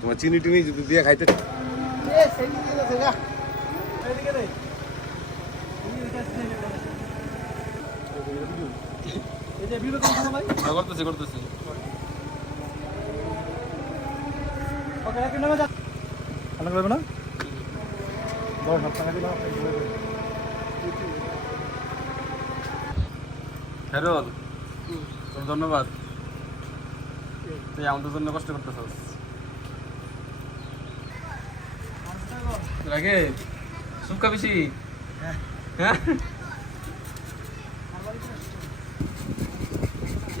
তোমার চিনি টিনি যদি দিয়ে খাইতে করতেছি হেরল তোর ধন্যবাদ তুই আমাদের জন্য কষ্ট করতেছস লাগে সুখা বেশি হ্যাঁ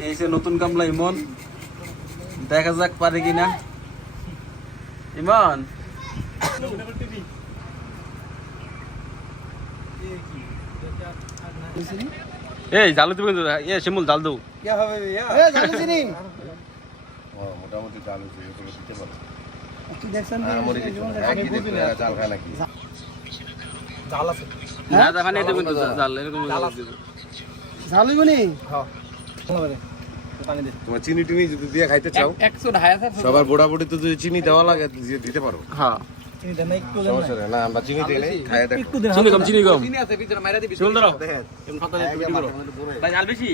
এই যে নতুন কামলা ইমন দেখা যাক পারে কিনা ইমন এই জাল দিবি কিন্তু শিমুল জাল দেবো মোটামুটি চালু দিতে পারো তোমার চিনি টিনি যদি দিয়ে খাইতে চাও সবার বোড়া বুড়ি তো যদি চিনি দেওয়া লাগে দিতে পারো হ্যাঁ না আমরা চিনি দিই নাই খাইয়ে দেখো চিনি কম চল ধরো ভাই জাল বেশি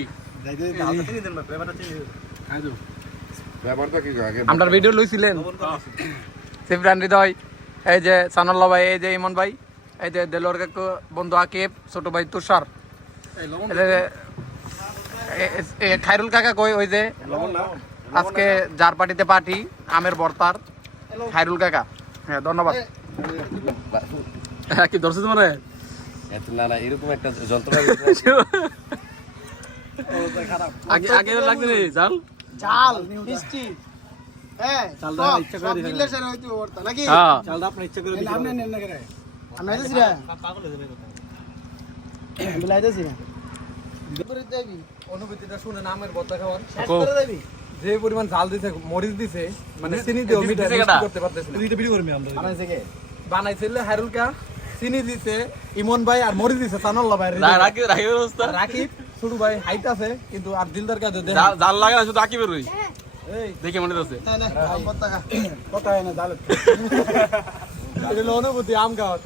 ব্যাপারটা কি আগে আমরা ভিডিও লইছিলেন সিফরান হৃদয় এই যে সানাল্লাহ ভাই এই যে ইমন ভাই এই যে দেলোয়ার কাকু বন্ধু আকিব ছোট ভাই তুষার খায়রুল কাকা কই ওই যে আজকে যার পার্টিতে পার্টি আমের বর্তার খায়রুল কাকা হ্যাঁ ধন্যবাদ কি দর্শক মানে না না এরকম একটা যন্ত্র আগে আগে লাগবে রে জাল চাল মিষ্টি হ্যাঁ চাল দাও ইচ্ছা করে দিবেন দিলে স্যার হইতো বর্তা নাকি হ্যাঁ চালটা আপনি ইচ্ছা করে দিবেন আপনি নেন না করে আমি আইতেছি রে পাগল হয়ে যাবে আমি লাইতেছি না বিপরীত দেবি অনুভূতিটা শুনে নামের বর্তা খাওয়ার করে দেবি যে পরিমাণ জাল দিছে মরিচ দিছে মানে চিনি দিয়ে মিটা করতে পারতেছে না তুই ভিডিও করবি আমরা বানাইছে কে বানাইছিল হারুল কা চিনি দিছে ইমন ভাই আর মরিচ দিছে সানাল্লাহ ভাই রাকিব অবস্থা রাকিব ছোট ভাই হাইট আছে কিন্তু আর দিলদার কাছে জাল লাগে না শুধু আকিবের রই এই দেখে মনে হচ্ছে না না বর্তা খা কথা হয় না জাল এটা অনুভূতি আম খাওয়ার